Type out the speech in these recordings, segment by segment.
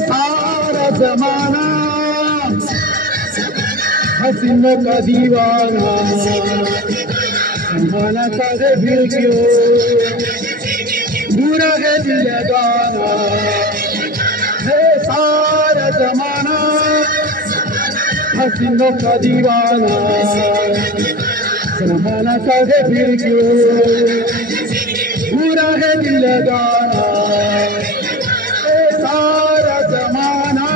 सारा जमाना हसीनों का दीवाना, जमाना करे फिर क्यों, बुरा है दिल लगाना। है सारा जमाना हसीनों का दीवाना, जमाना करे फिर क्यों, बुरा है दिल लगाना। सारा जमाना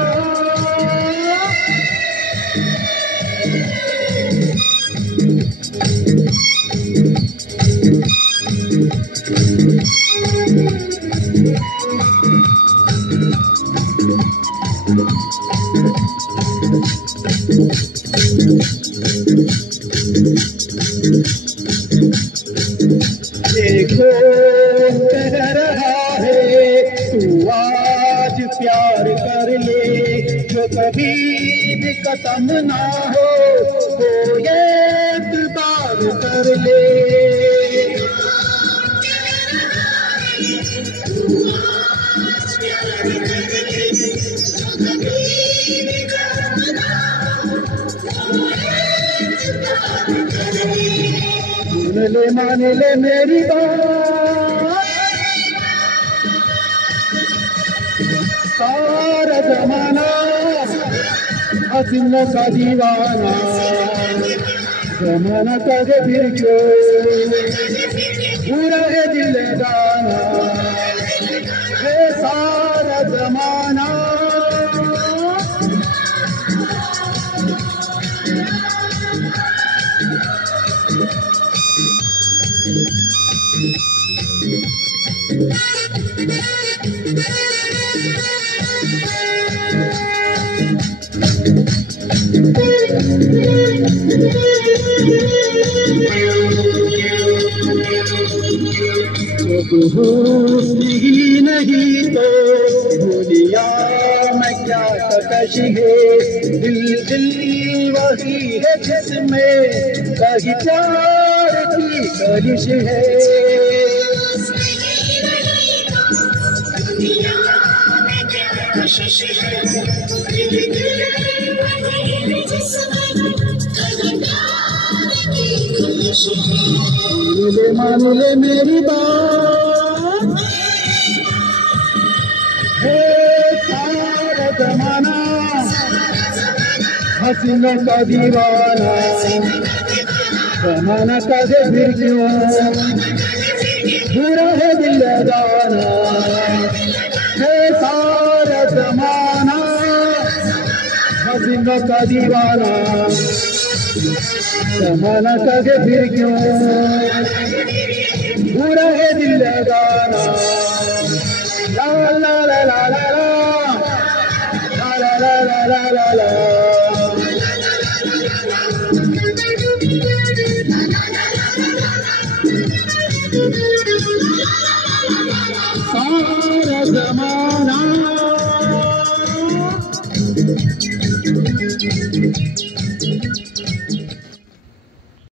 देखो कह रहा है तू आज प्यार कर ले, जो कभी भी खत्म ना हो वो ये बार कर ले। मान ले मेरी बात, सारा जमाना हसीनों का दीवाना, जमाना करे फिर क्यों, बुरा है दिल लगाना। है सारा जमाना ही नहीं तो दुनिया में क्या कश है, दिल दिल वही है जिसमें कहीं प्यार की कलिश है। मान ले मेरी बात, है सारा जमाना हसीनों का दीवाना, जमाना करे फिर क्यों, बुरा है दिल लगाना। है सारा जमाना हसीनों का दीवाना, जमाना करे फिर क्यों, बुरा है दिल लगाना। ला ला ला ला ला ला ला ला ला ला ला ला। सारा जमाना